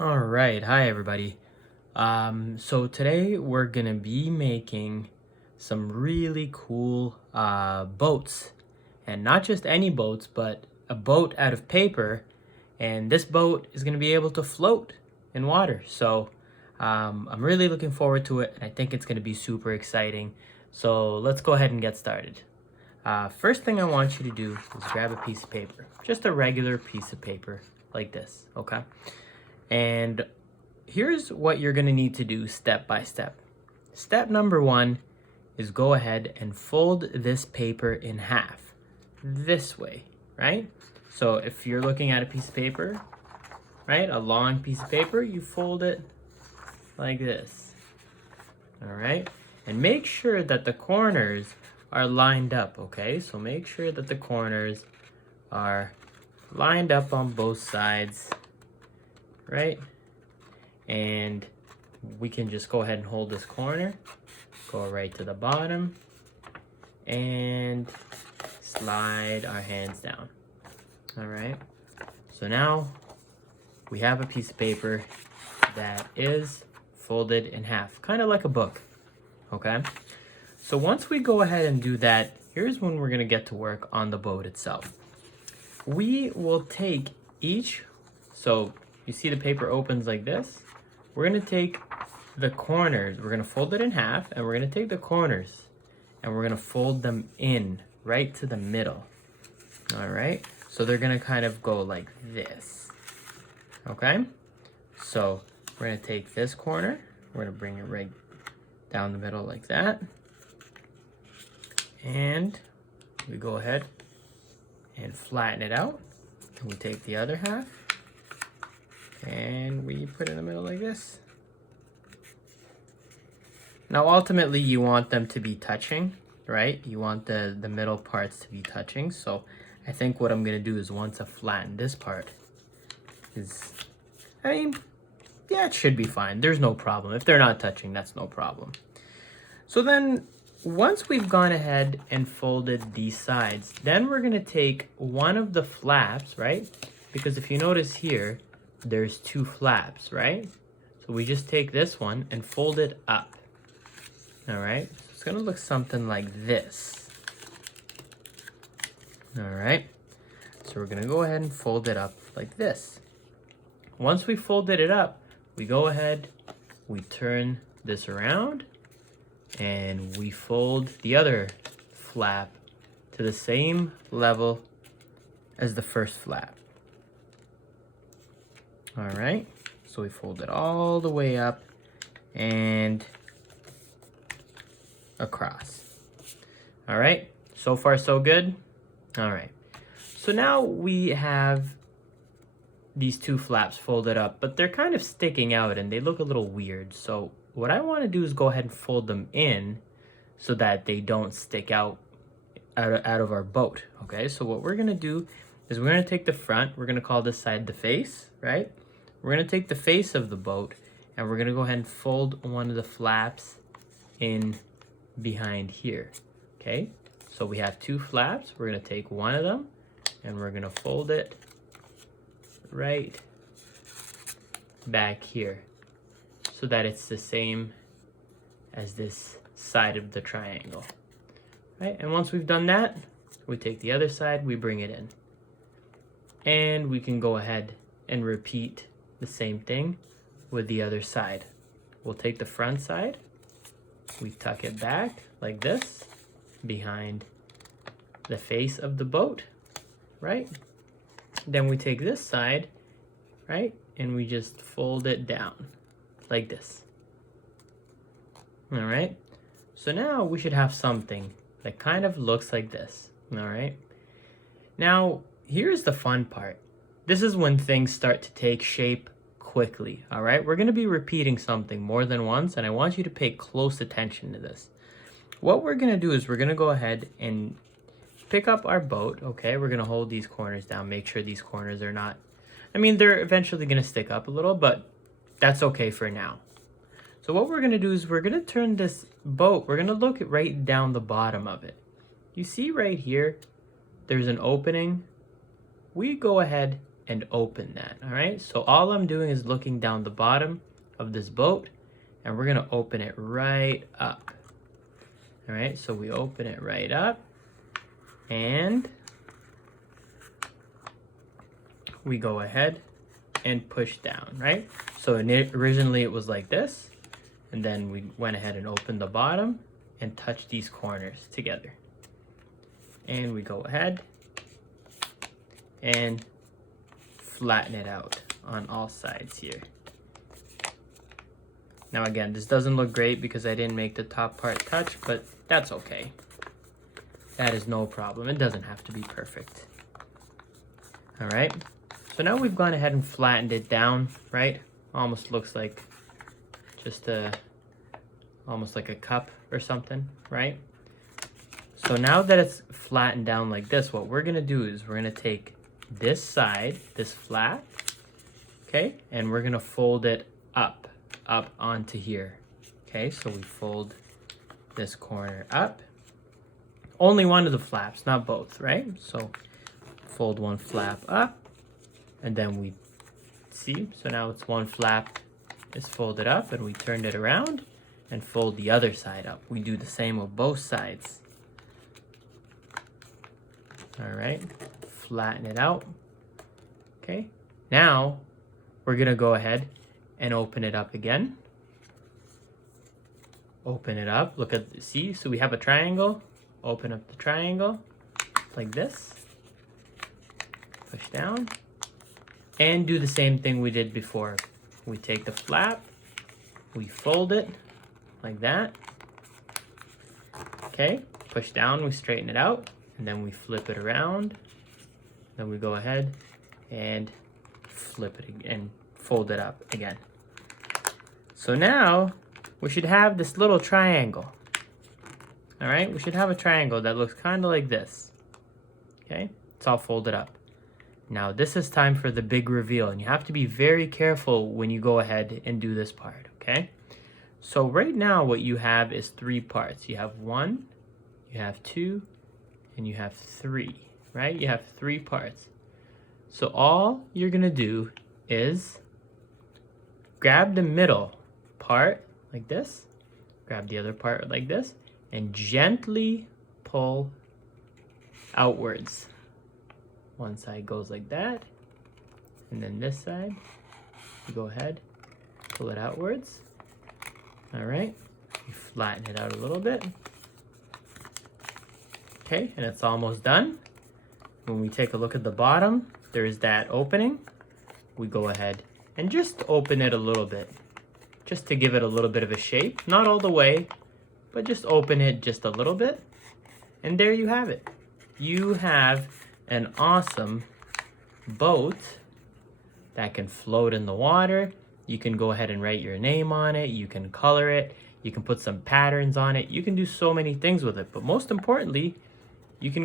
All right, hi everybody. So today we're gonna be making some really cool boats, and not just any boats, but a boat out of paper. And this boat is gonna be able to float in water. So I'm really looking forward to it, and I think it's gonna be super exciting. So let's go ahead and get started. First thing I want you to do is grab a piece of paper, just a regular piece of paper like this, okay? And here's what you're gonna need to do step by step. Step number one is go ahead and fold this paper in half this way, right? So if you're looking at a piece of paper, right, a long piece of paper, you fold it like this, all right? And make sure that the corners are lined up, okay? So make sure that the corners are lined up on both sides, right? And we can just go ahead and hold this corner, go right to the bottom, and slide our hands down. All right, so now we have a piece of paper that is folded in half, kind of like a book, okay? So once we go ahead and do that, here's when we're gonna get to work on the boat itself. We will take each, so you see the paper opens like this? We're gonna take the corners, we're gonna fold it in half, and we're gonna take the corners and we're gonna fold them in right to the middle. All right, so they're gonna kind of go like this, okay? So we're gonna take this corner, we're gonna bring it right down the middle like that. And we go ahead and flatten it out. And we take the other half and we put it in the middle like this. Now ultimately you want them to be touching, right? You want the middle parts to be touching. So I think what I'm gonna do is once I flatten this part yeah, it should be fine. There's no problem. If they're not touching, that's no problem. So then once we've gone ahead and folded these sides, then we're gonna take one of the flaps, right? Because if you notice here, there's two flaps, right? So we just take this one and fold it up. All right, so it's gonna look something like this. All right, so we're gonna go ahead and fold it up like this. Once we folded it up, we go ahead, we turn this around, and we fold the other flap to the same level as the first flap. All right, so we fold it all the way up and across. All right, so far so good. All right, so now we have these two flaps folded up, but they're kind of sticking out and they look a little weird. So what I want to do is go ahead and fold them in so that they don't stick out of our boat, okay? So what we're gonna do is we're gonna take the front, we're gonna call this side the face, right? We're gonna take the face of the boat and we're gonna go ahead and fold one of the flaps in behind here, okay? So we have two flaps, we're gonna take one of them and we're gonna fold it right back here so that it's the same as this side of the triangle, right? And once we've done that, we take the other side, we bring it in. And we can go ahead and repeat the same thing with the other side. We'll take the front side, we tuck it back like this behind the face of the boat, right? Then we take this side, right? And we just fold it down like this. All right. So now we should have something that kind of looks like this. All right. Now, here's the fun part. This is when things start to take shape quickly. All right. We're going to be repeating something more than once, and I want you to pay close attention to this. What we're going to do is we're going to go ahead and pick up our boat, okay? We're gonna hold these corners down, make sure these corners are not, they're eventually gonna stick up a little, but that's okay for now. So what we're gonna do is we're gonna turn this boat, we're gonna look right down the bottom of it. You see right here, there's an opening. We go ahead and open that. All right, so all I'm doing is looking down the bottom of this boat, and we're gonna open it right up. All right, so we open it right up, and we go ahead and push down, right? So originally it was like this, and then we went ahead and opened the bottom and touched these corners together. And we go ahead and flatten it out on all sides here. Now again, this doesn't look great because I didn't make the top part touch, but that's okay. That is no problem. It doesn't have to be perfect. All right, so now we've gone ahead and flattened it down, right? Almost looks like just almost like a cup or something, right? So now that it's flattened down like this, what we're gonna do is we're gonna take this side, this flap, okay, and we're gonna fold it up onto here. Okay, so we fold this corner up. Only one of the flaps, not both, right? So fold one flap up, and then we see, so now it's one flap is folded up, and we turn it around and fold the other side up. We do the same with both sides. All right, flatten it out. Okay, now we're gonna go ahead and open it up again. Open it up, look at, see, so we have a triangle. Open up the triangle like this. Push down. And do the same thing we did before. We take the flap, we fold it like that. Okay, push down, we straighten it out, and then we flip it around. Then we go ahead and flip it and fold it up again. So now we should have this little triangle. All right, we should have a triangle that looks kind of like this. Okay, it's all folded up. Now this is time for the big reveal, and you have to be very careful when you go ahead and do this part, okay? So right now what you have is 3 parts. You have 1, you have 2, and you have 3, right? You have 3 parts. So all you're gonna do is grab the middle part like this, grab the other part like this, and gently pull outwards. One side goes like that, and then this side, you go ahead, pull it outwards. All right, you flatten it out a little bit. Okay, and it's almost done. When we take a look at the bottom, there is that opening. We go ahead and just open it a little bit, just to give it a little bit of a shape. Not all the way, but just open it just a little bit. And there you have it. You have an awesome boat that can float in the water. You can go ahead and write your name on it. You can color it. You can put some patterns on it. You can do so many things with it. But most importantly, you can